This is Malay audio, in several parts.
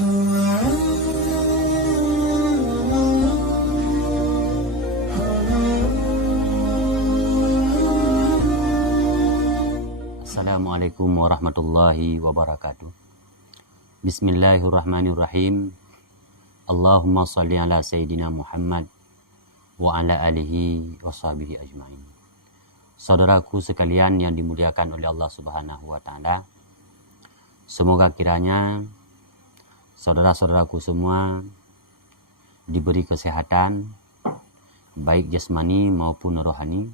Assalamualaikum warahmatullahi wabarakatuh. Bismillahirrahmanirrahim. Allahumma salli ala Sayyidina Muhammad wa ala alihi wa sahbihi ajma'in. Saudaraku sekalian yang dimuliakan oleh Allah Subhanahu wa Ta'ala, semoga kiranya saudara-saudaraku semua diberi kesehatan, baik jasmani maupun rohani.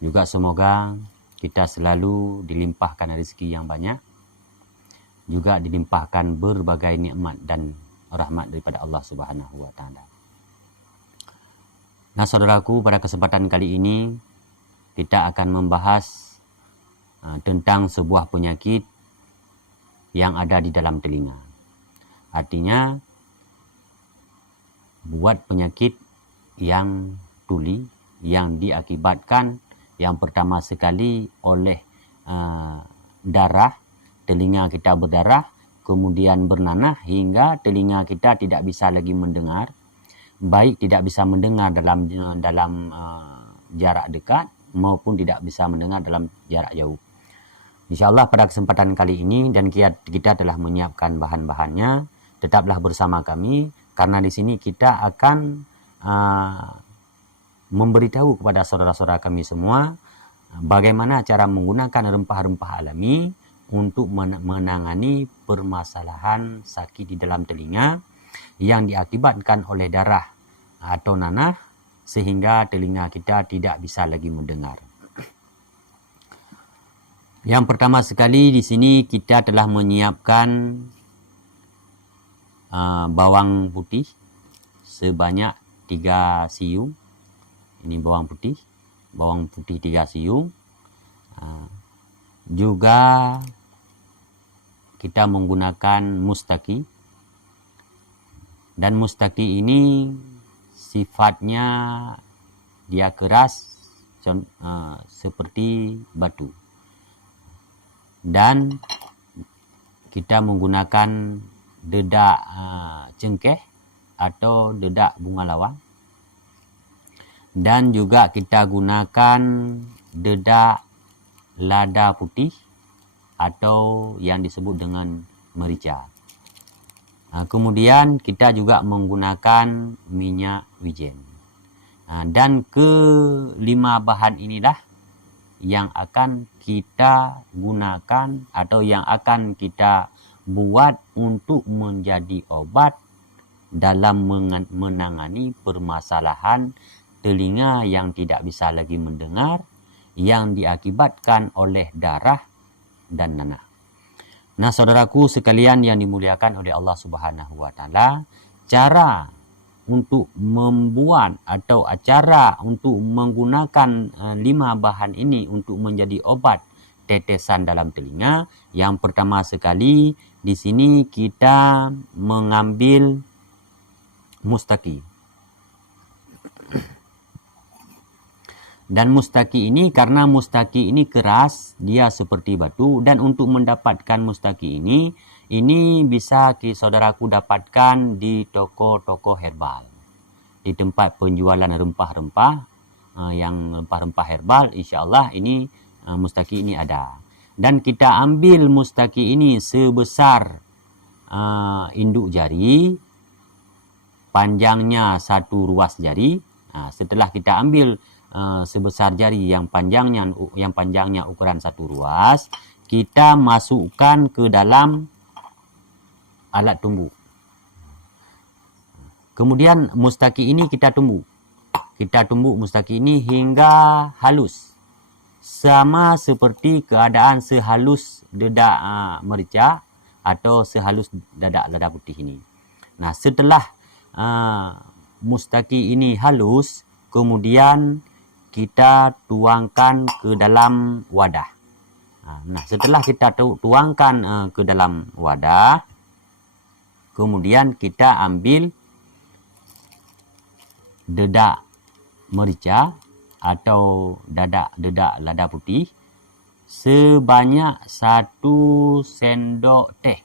Juga semoga kita selalu dilimpahkan rezeki yang banyak, juga dilimpahkan berbagai nikmat dan rahmat daripada Allah Subhanahu wa Ta'ala. Nah, saudaraku, pada kesempatan kali ini kita akan membahas tentang sebuah penyakit yang ada di dalam telinga. Artinya buat penyakit yang tuli yang diakibatkan yang pertama sekali oleh darah, telinga kita berdarah, kemudian bernanah hingga telinga kita tidak bisa lagi mendengar, baik tidak bisa mendengar dalam jarak dekat maupun tidak bisa mendengar dalam jarak jauh. InsyaAllah pada kesempatan kali ini dan kita telah menyiapkan bahan-bahannya, tetaplah bersama kami karena di sini kita akan memberitahu kepada saudara-saudara kami semua bagaimana cara menggunakan rempah-rempah alami untuk menangani permasalahan sakit di dalam telinga yang diakibatkan oleh darah atau nanah sehingga telinga kita tidak bisa lagi mendengar. Yang pertama sekali di sini kita telah menyiapkan bawang putih sebanyak 3 siung. Ini bawang putih 3 siung. Juga kita menggunakan mustaki. Dan mustaki ini sifatnya dia keras seperti batu. Dan kita menggunakan dedak cengkeh atau dedak bunga lawang. Dan juga kita gunakan dedak lada putih atau yang disebut dengan merica. Kemudian kita juga menggunakan minyak wijen. Dan kelima bahan inilah yang akan kita gunakan atau yang akan kita buat untuk menjadi obat dalam menangani permasalahan telinga yang tidak bisa lagi mendengar yang diakibatkan oleh darah dan nanah. Nah, saudaraku sekalian yang dimuliakan oleh Allah Subhanahu wa Ta'ala, cara untuk membuat atau cara untuk menggunakan 5 bahan ini untuk menjadi obat tetesan dalam telinga, yang pertama sekali di sini kita mengambil mustaki. Dan mustaki ini karena mustaki ini keras, dia seperti batu, dan untuk mendapatkan mustaki ini bisa saudaraku dapatkan di toko-toko herbal. Di tempat penjualan rempah-rempah, yang rempah-rempah herbal, insyaAllah ini mustaki ini ada. Dan kita ambil mustaki ini sebesar induk jari, panjangnya 1 ruas jari. Setelah kita ambil sebesar jari yang panjangnya ukuran 1 ruas, kita masukkan ke dalam alat tumbuk. Kemudian mustaki ini kita tumbuk. Kita tumbuk mustaki ini hingga halus, sama seperti keadaan sehalus dedak merica atau sehalus dedak lada putih ini. Nah, setelah mustaki ini halus, kemudian kita tuangkan ke dalam wadah. Nah, setelah kita tuangkan ke dalam wadah, kemudian kita ambil dedak merica atau dedak lada putih sebanyak 1 sendok teh.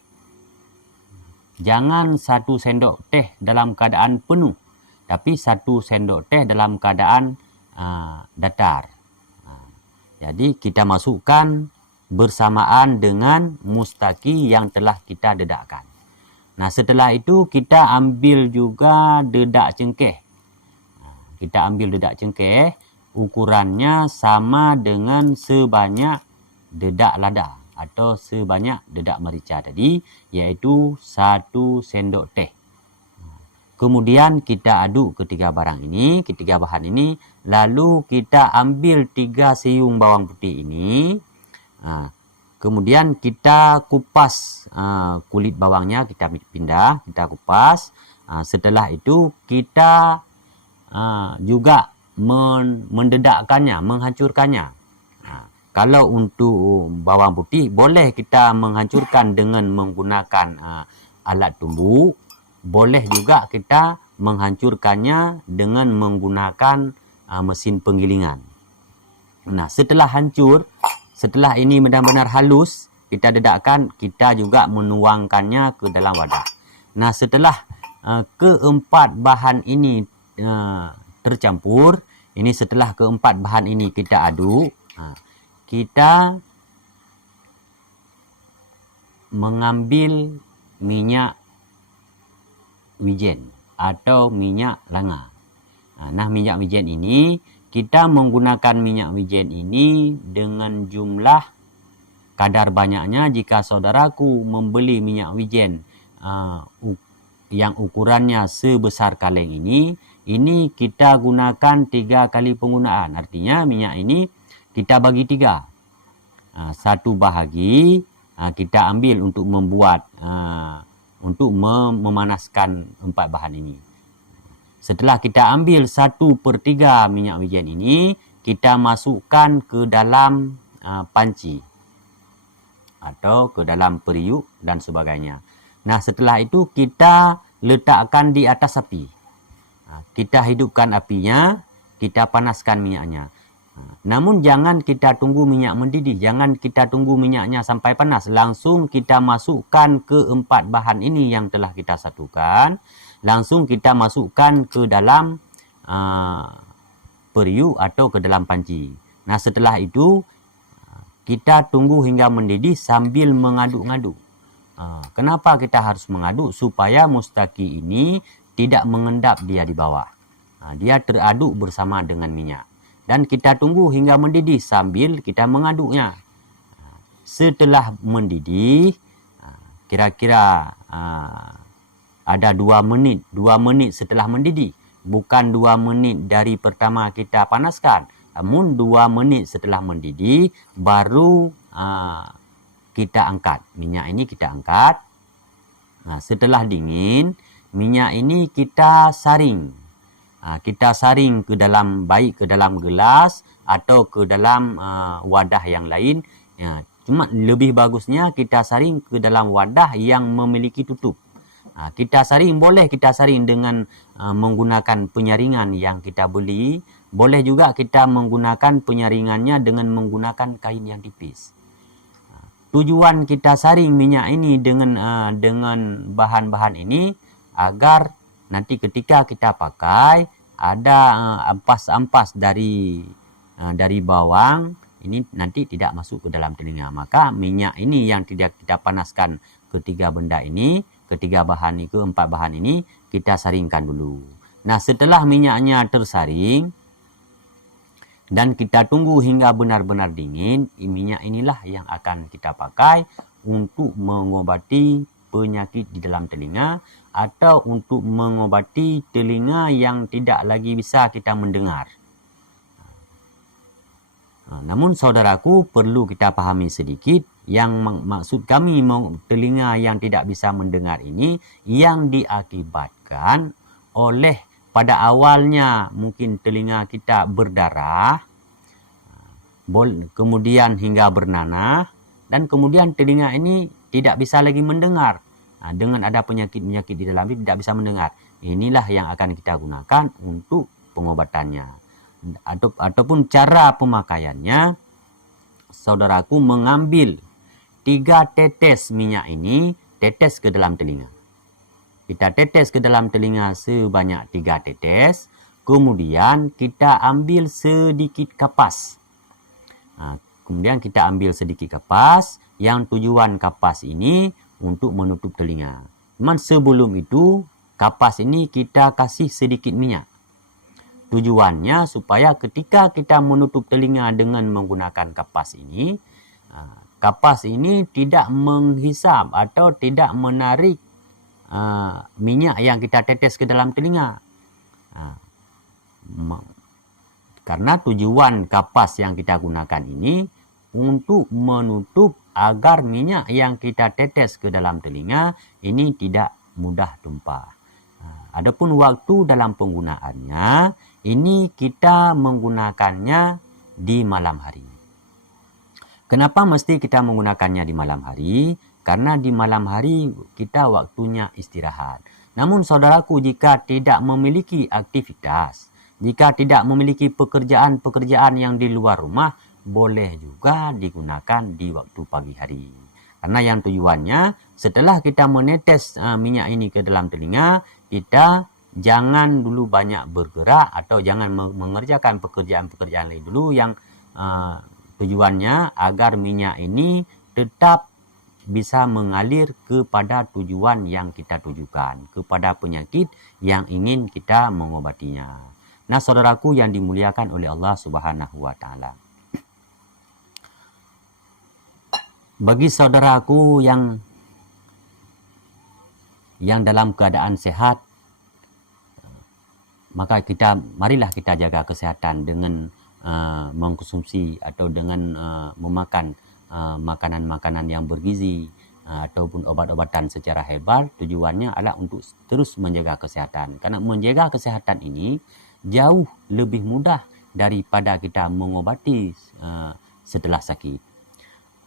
jangan 1 sendok teh dalam keadaan penuh, tapi 1 sendok teh dalam keadaan datar. Jadi kita masukkan bersamaan dengan mustaki yang telah kita dedakkan. Nah, setelah itu kita ambil juga dedak cengkeh. Kita ambil dedak cengkeh, ukurannya sama dengan sebanyak dedak lada atau sebanyak dedak merica tadi, yaitu 1 sendok teh. Kemudian kita aduk ketiga bahan ini, lalu kita ambil 3 siung bawang putih ini. Kemudian kita kupas kulit bawangnya, kita pindah, kita kupas. Setelah itu kita juga mendedakkannya, menghancurkannya. Kalau untuk bawang putih, boleh kita menghancurkan dengan menggunakan alat tumbuk. Boleh juga kita menghancurkannya dengan menggunakan mesin penggilingan. Nah, setelah hancur, setelah ini benar-benar halus, kita dedakkan, kita juga menuangkannya ke dalam wadah. Nah, setelah keempat bahan ini tercampur, ini setelah keempat bahan ini kita aduk, kita mengambil minyak wijen atau minyak langa. Nah, minyak wijen ini, kita menggunakan minyak wijen ini dengan jumlah kadar banyaknya. Jika saudaraku membeli minyak wijen yang ukurannya sebesar kaleng ini kita gunakan 3 kali penggunaan. Artinya minyak ini kita bagi 3. 1 bahagi kita ambil untuk membuat untuk memanaskan 4 bahan ini. Setelah kita ambil 1/3 minyak wijen ini, kita masukkan ke dalam panci atau ke dalam periuk dan sebagainya. Nah, setelah itu kita letakkan di atas api. Kita hidupkan apinya, kita panaskan minyaknya. Namun jangan kita tunggu minyak mendidih, jangan kita tunggu minyaknya sampai panas. Langsung kita masukkan ke 4 bahan ini yang telah kita satukan. Langsung kita masukkan ke dalam periuk atau ke dalam panci. Nah, setelah itu kita tunggu hingga mendidih sambil mengaduk-ngaduk. Kenapa kita harus mengaduk? Supaya mustaki ini tidak mengendap dia di bawah. Dia teraduk bersama dengan minyak. Dan kita tunggu hingga mendidih sambil kita mengaduknya. Setelah mendidih, kira-kira ada 2 menit. 2 menit setelah mendidih. Bukan 2 menit dari pertama kita panaskan. Namun 2 menit setelah mendidih, baru kita angkat. Minyak ini kita angkat. Nah, setelah dingin, minyak ini kita saring. Kita saring ke dalam, baik ke dalam gelas atau ke dalam wadah yang lain. Cuma lebih bagusnya kita saring ke dalam wadah yang memiliki tutup. Kita saring, boleh kita saring dengan menggunakan penyaringan yang kita beli. Boleh juga kita menggunakan penyaringannya dengan menggunakan kain yang tipis. Tujuan kita saring minyak ini dengan bahan-bahan ini agar nanti ketika kita pakai ada ampas-ampas dari bawang ini nanti tidak masuk ke dalam telinga. Maka minyak ini yang tidak kita panaskan ketiga benda ini, ketiga bahan itu, 4 bahan ini kita saringkan dulu. Nah, setelah minyaknya tersaring dan kita tunggu hingga benar-benar dingin, minyak inilah yang akan kita pakai untuk mengobati penyakit di dalam telinga atau untuk mengobati telinga yang tidak lagi bisa kita mendengar. Namun saudaraku, perlu kita pahami sedikit, yang maksud kami telinga yang tidak bisa mendengar ini yang diakibatkan oleh pada awalnya mungkin telinga kita berdarah, kemudian hingga bernanah, dan kemudian telinga ini tidak bisa lagi mendengar. Dengan ada penyakit-penyakit di dalam ini tidak bisa mendengar. Inilah yang akan kita gunakan untuk pengobatannya. Ataupun cara pemakaiannya, saudaraku mengambil 3 tetes minyak ini, tetes ke dalam telinga. Kita tetes ke dalam telinga sebanyak 3 tetes. Kemudian kita ambil sedikit kapas. Kemudian kita ambil sedikit kapas. Yang tujuan kapas ini untuk menutup telinga. Cuman sebelum itu, kapas ini kita kasih sedikit minyak. Tujuannya supaya ketika kita menutup telinga dengan menggunakan kapas ini tidak menghisap atau tidak menarik minyak yang kita tetes ke dalam telinga. Karena tujuan kapas yang kita gunakan ini untuk menutup agar minyak yang kita tetes ke dalam telinga ini tidak mudah tumpah. Adapun waktu dalam penggunaannya, ini kita menggunakannya di malam hari. Kenapa mesti kita menggunakannya di malam hari? Karena di malam hari kita waktunya istirahat. Namun saudaraku, jika tidak memiliki aktivitas, jika tidak memiliki pekerjaan-pekerjaan yang di luar rumah, boleh juga digunakan di waktu pagi hari. Karena yang tujuannya, setelah kita menetes minyak ini ke dalam telinga, kita jangan dulu banyak bergerak atau jangan mengerjakan pekerjaan-pekerjaan lain dulu yang tujuannya agar minyak ini tetap bisa mengalir kepada tujuan yang kita tujukan, kepada penyakit yang ingin kita mengobatinya. Nah, saudaraku yang dimuliakan oleh Allah Subhanahu wa Ta'ala. Bagi saudaraku yang dalam keadaan sehat, maka marilah kita jaga kesehatan dengan mengkonsumsi atau dengan memakan makanan-makanan yang bergizi ataupun obat-obatan secara herbal. Tujuannya adalah untuk terus menjaga kesehatan. Karena menjaga kesehatan ini jauh lebih mudah daripada kita mengobati setelah sakit.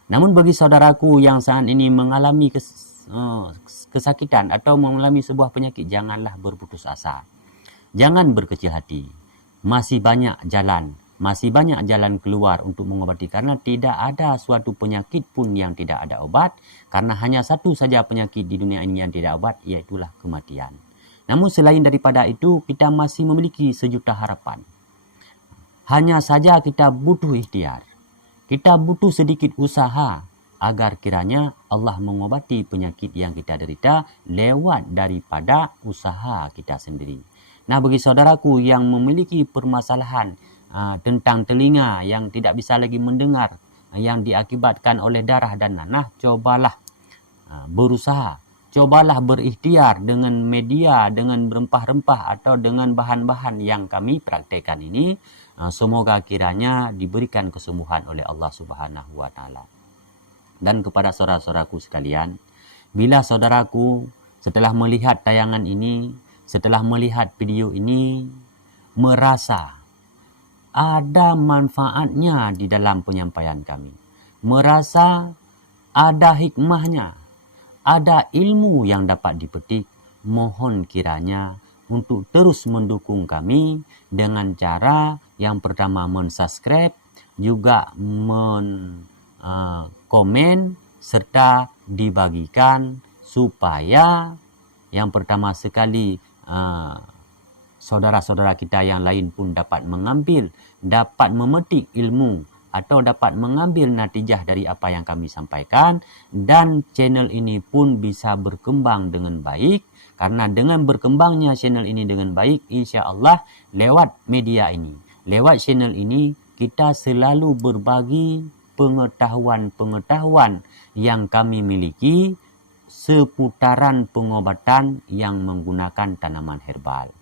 Namun bagi saudaraku yang saat ini mengalami kesakitan atau mengalami sebuah penyakit, janganlah berputus asa. Jangan berkecil hati. Masih banyak jalan keluar untuk mengobati, karena tidak ada suatu penyakit pun yang tidak ada obat, karena hanya satu saja penyakit di dunia ini yang tidak obat, yaitulah kematian. Namun selain daripada itu, kita masih memiliki sejuta harapan. Hanya saja kita butuh ikhtiar. Kita butuh sedikit usaha agar kiranya Allah mengobati penyakit yang kita derita lewat daripada usaha kita sendiri. Nah, bagi saudaraku yang memiliki permasalahan tentang telinga yang tidak bisa lagi mendengar, yang diakibatkan oleh darah dan nanah, cobalah berusaha, cobalah berikhtiar dengan media, dengan rempah-rempah atau dengan bahan-bahan yang kami praktekkan ini. Semoga kiranya diberikan kesembuhan oleh Allah Subhanahu wa Ta'ala. Dan kepada saudara-saudaraku sekalian, bila saudaraku setelah melihat tayangan ini, setelah melihat video ini, merasa ada manfaatnya di dalam penyampaian kami, merasa ada hikmahnya, ada ilmu yang dapat dipetik, mohon kiranya untuk terus mendukung kami dengan cara yang pertama mensubscribe, juga komen serta dibagikan, supaya yang pertama sekali saudara-saudara kita yang lain pun dapat mengambil, dapat memetik ilmu atau dapat mengambil natijah dari apa yang kami sampaikan, dan channel ini pun bisa berkembang dengan baik. Karena dengan berkembangnya channel ini dengan baik, insya Allah lewat media ini, lewat channel ini, kita selalu berbagi pengetahuan-pengetahuan yang kami miliki seputaran pengobatan yang menggunakan tanaman herbal.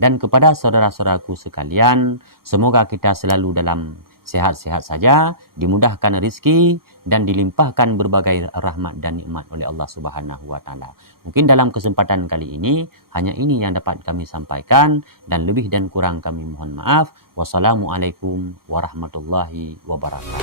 Dan kepada saudara-saudaraku sekalian, semoga kita selalu dalam sehat-sehat saja, dimudahkan rezeki dan dilimpahkan berbagai rahmat dan nikmat oleh Allah Subhanahu wa Ta'ala. Mungkin dalam kesempatan kali ini hanya ini yang dapat kami sampaikan, dan lebih dan kurang kami mohon maaf. Wassalamualaikum warahmatullahi wabarakatuh.